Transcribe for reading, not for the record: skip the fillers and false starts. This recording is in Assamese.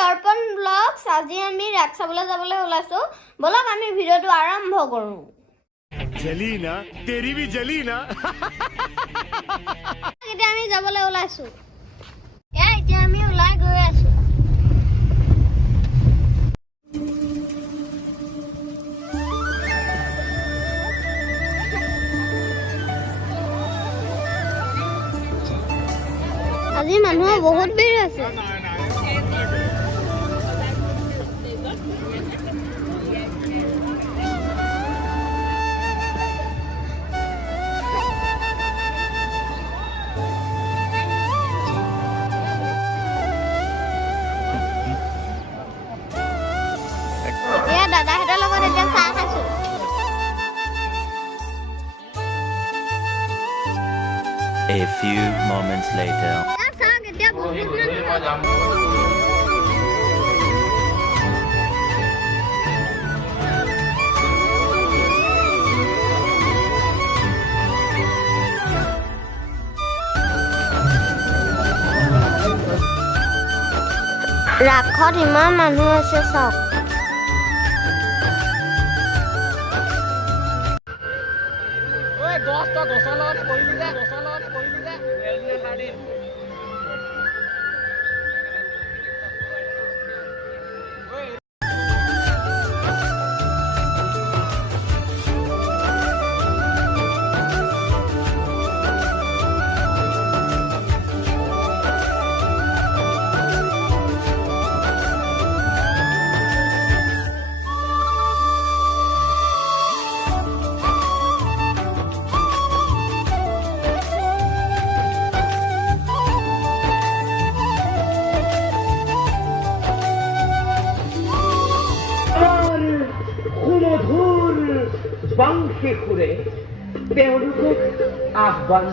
দৰ্পণ ব্লগছ। আজি আমি ৰাস চাবলৈ যাবলৈ ওলাইছো। বলক আমি ভিডিঅ'টো আৰম্ভ কৰো। জলি না তেৰি ভি জলি না। এতিয়া আমি যাবলৈ ওলাইছো। এতিয়া আমি ওলাই গৈ আছো। আজি মানুহৰ বহুত ভিৰ আছে। এতিয়া দাদাহঁতৰ লগত এতিয়া চাহ খাইছো। A few moments later. ৰাসত ইমান মানুহ আছে চাওক। বাংশে খুৰে তেওঁলোকক আহ্বান